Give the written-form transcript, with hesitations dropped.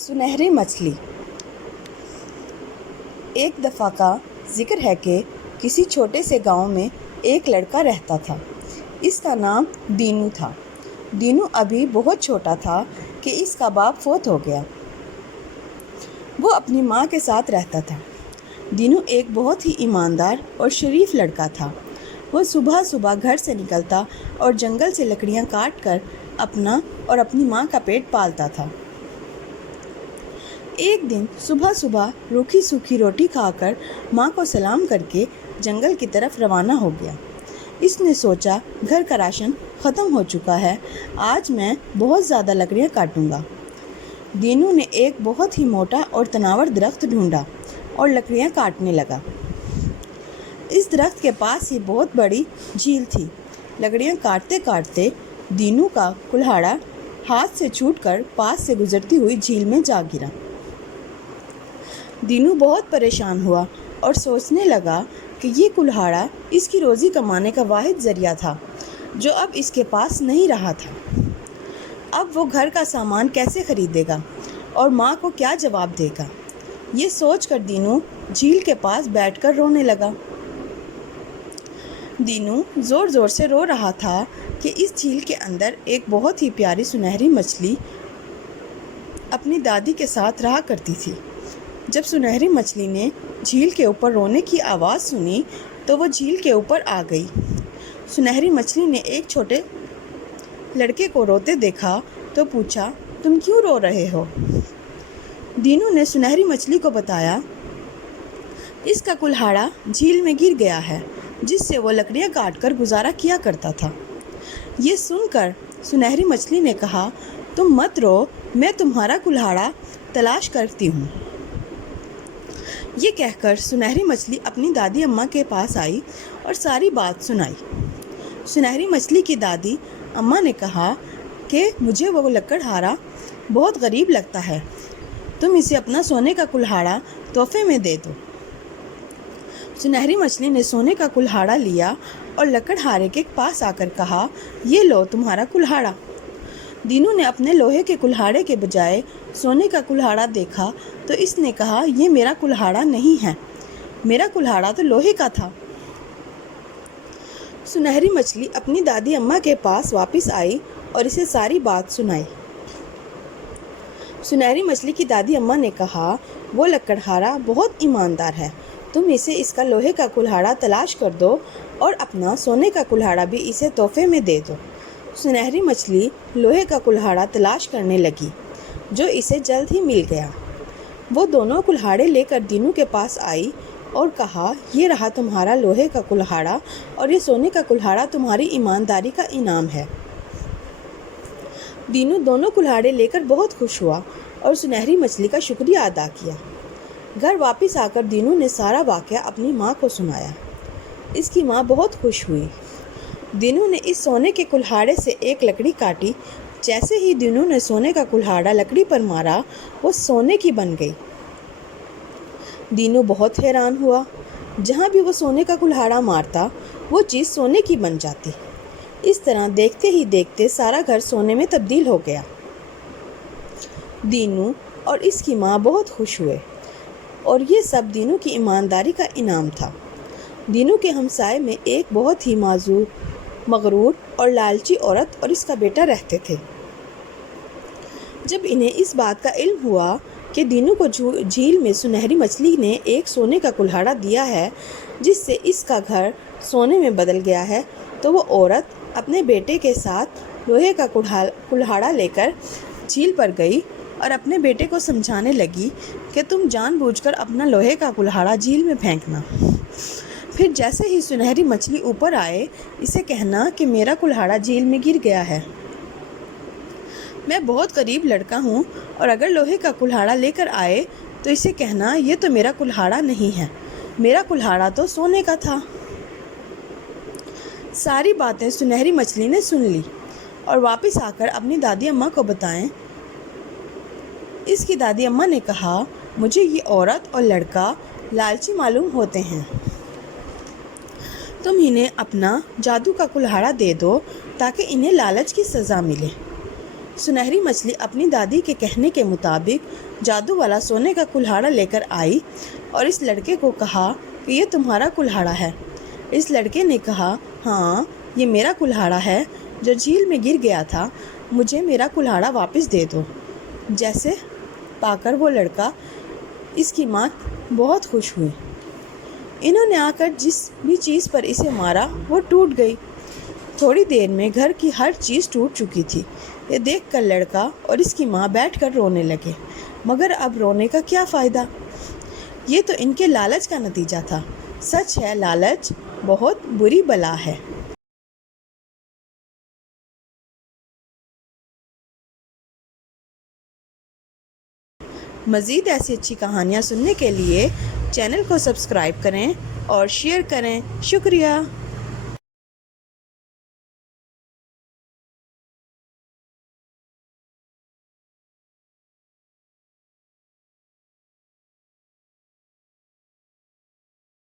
سنہری مچھلی۔ ایک دفعہ کا ذکر ہے کہ کسی چھوٹے سے گاؤں میں ایک لڑکا رہتا تھا۔ اس کا نام دینو تھا۔ دینو ابھی بہت چھوٹا تھا کہ اس کا باپ فوت ہو گیا۔ وہ اپنی ماں کے ساتھ رہتا تھا۔ دینو ایک بہت ہی ایماندار اور شریف لڑکا تھا۔ وہ صبح صبح گھر سے نکلتا اور جنگل سے لکڑیاں کاٹ کر اپنا اور اپنی ماں کا پیٹ پالتا تھا۔ ایک دن صبح صبح روکھی سوکھی روٹی کھا کر ماں کو سلام کر کے جنگل کی طرف روانہ ہو گیا۔ اس نے سوچا گھر کا راشن ختم ہو چکا ہے، آج میں بہت زیادہ لکڑیاں کاٹوں گا۔ دینو نے ایک بہت ہی موٹا اور تناور درخت ڈھونڈا اور لکڑیاں کاٹنے لگا۔ اس درخت کے پاس ہی بہت بڑی جھیل تھی۔ لکڑیاں کاٹتے کاٹتے دینو کا کلہاڑا ہاتھ سے چھوٹ کر پاس سے گزرتی ہوئی جھیل میں جا گرا۔ دینو بہت پریشان ہوا اور سوچنے لگا کہ یہ کلہاڑا اس کی روزی کمانے کا واحد ذریعہ تھا جو اب اس کے پاس نہیں رہا تھا۔ اب وہ گھر کا سامان کیسے خریدے گا اور ماں کو کیا جواب دے گا؟ یہ سوچ کر دینو جھیل کے پاس بیٹھ کر رونے لگا۔ دینو زور زور سے رو رہا تھا کہ اس جھیل کے اندر ایک بہت ہی پیاری سنہری مچھلی اپنی دادی کے ساتھ رہا کرتی تھی۔ جب سنہری مچھلی نے جھیل کے اوپر رونے کی آواز سنی تو وہ جھیل کے اوپر آ گئی۔ سنہری مچھلی نے ایک چھوٹے لڑکے کو روتے دیکھا تو پوچھا، تم کیوں رو رہے ہو؟ دینو نے سنہری مچھلی کو بتایا، اس کا کلہاڑا جھیل میں گر گیا ہے جس سے وہ لکڑیاں کاٹ کر گزارا کیا کرتا تھا۔ یہ سن کر سنہری مچھلی نے کہا، تم مت رو، میں تمہارا کلہاڑا تلاش کرتی ہوں۔ یہ کہہ کر سنہری مچھلی اپنی دادی اماں کے پاس آئی اور ساری بات سنائی۔ سنہری مچھلی کی دادی اماں نے کہا کہ مجھے وہ لکڑہارا بہت غریب لگتا ہے، تم اسے اپنا سونے کا کلہاڑا تحفے میں دے دو۔ سنہری مچھلی نے سونے کا کلہاڑا لیا اور لکڑہارے کے پاس آ کر کہا، یہ لو تمہارا کلہاڑا۔ دینو نے اپنے لوہے کے کلہاڑے کے بجائے سونے کا کلہاڑا دیکھا تو اس نے کہا، یہ میرا کلہاڑا نہیں ہے، میرا کلہاڑا تو لوہے کا تھا۔ سنہری مچھلی اپنی دادی اماں کے پاس واپس آئی اور اسے ساری بات سنائی۔ سنہری مچھلی کی دادی اماں نے کہا، وہ لکڑہارا بہت ایماندار ہے، تم اسے اس کا لوہے کا کلہاڑا تلاش کر دو اور اپنا سونے کا کلہاڑا بھی اسے تحفے میں دے دو۔ سنہری مچھلی لوہے کا کلہاڑا تلاش کرنے لگی جو اسے جلد ہی مل گیا۔ وہ دونوں کلہاڑے لے کر دینو کے پاس آئی اور کہا، یہ رہا تمہارا لوہے کا کلہاڑا اور یہ سونے کا کلہاڑا تمہاری ایمانداری کا انعام ہے۔ دینو دونوں کلہاڑے لے کر بہت خوش ہوا اور سنہری مچھلی کا شکریہ ادا کیا۔ گھر واپس آ کر دینو نے سارا واقعہ اپنی ماں کو سنایا۔ اس کی ماں بہت خوش ہوئی۔ دینو نے اس سونے کے کلہاڑے سے ایک لکڑی کاٹی، جیسے ہی دینو نے سونے کا کلہاڑا لکڑی پر مارا وہ سونے کی بن گئی۔ دینو بہت حیران ہوا، جہاں بھی وہ سونے کا کلہاڑا مارتا وہ چیز سونے کی بن جاتی۔ اس طرح دیکھتے ہی دیکھتے سارا گھر سونے میں تبدیل ہو گیا۔ دینو اور اس کی ماں بہت خوش ہوئے اور یہ سب دینو کی ایمانداری کا انعام تھا۔ دینو کے ہمسائے میں ایک بہت ہی معذور، مغرور اور لالچی عورت اور اس کا بیٹا رہتے تھے۔ جب انہیں اس بات کا علم ہوا کہ دینو کو جھیل میں سنہری مچھلی نے ایک سونے کا کلہاڑا دیا ہے جس سے اس کا گھر سونے میں بدل گیا ہے، تو وہ عورت اپنے بیٹے کے ساتھ لوہے کا کلہاڑا لے کر جھیل پر گئی اور اپنے بیٹے کو سمجھانے لگی کہ تم جان بوجھ کر اپنا لوہے کا کلہاڑا جھیل میں پھینکنا، پھر جیسے ہی سنہری مچھلی اوپر آئے اسے کہنا کہ میرا کلہاڑا جھیل میں گر گیا ہے، میں بہت غریب لڑکا ہوں اور اگر لوہے کا کلہاڑا لے کر آئے تو اسے کہنا یہ تو میرا کلہاڑا نہیں ہے، میرا کلہاڑا تو سونے کا تھا۔ ساری باتیں سنہری مچھلی نے سن لی اور واپس آ کر اپنی دادی اماں کو بتائیں۔ اس کی دادی اماں نے کہا، مجھے یہ عورت اور لڑکا لالچی معلوم ہوتے ہیں، تم انہیں اپنا جادو کا کلہاڑا دے دو تاکہ انہیں لالچ کی سزا ملے۔ سنہری مچھلی اپنی دادی کے کہنے کے مطابق جادو والا سونے کا کلہاڑا لے کر آئی اور اس لڑکے کو کہا کہ یہ تمہارا کلہاڑا ہے۔ اس لڑکے نے کہا، ہاں یہ میرا کلہاڑا ہے جو جھیل میں گر گیا تھا، مجھے میرا کلہاڑا واپس دے دو۔ جیسے پا کر وہ لڑکا اس کی ماں بہت خوش ہوئی۔ انہوں نے آ کر جس بھی چیز پر اسے مارا وہ ٹوٹ گئی۔ تھوڑی دیر میں گھر کی ہر چیز ٹوٹ چکی تھی۔ یہ دیکھ کر لڑکا اور اس کی ماں بیٹھ کر رونے لگے، مگر اب رونے کا کیا فائدہ؟ یہ تو ان کے لالچ کا نتیجہ تھا۔ سچ ہے، لالچ بہت بری بلا ہے۔ مزید ایسی اچھی کہانیاں سننے کے لیے چینل کو سبسکرائب کریں اور شیئر کریں۔ شکریہ۔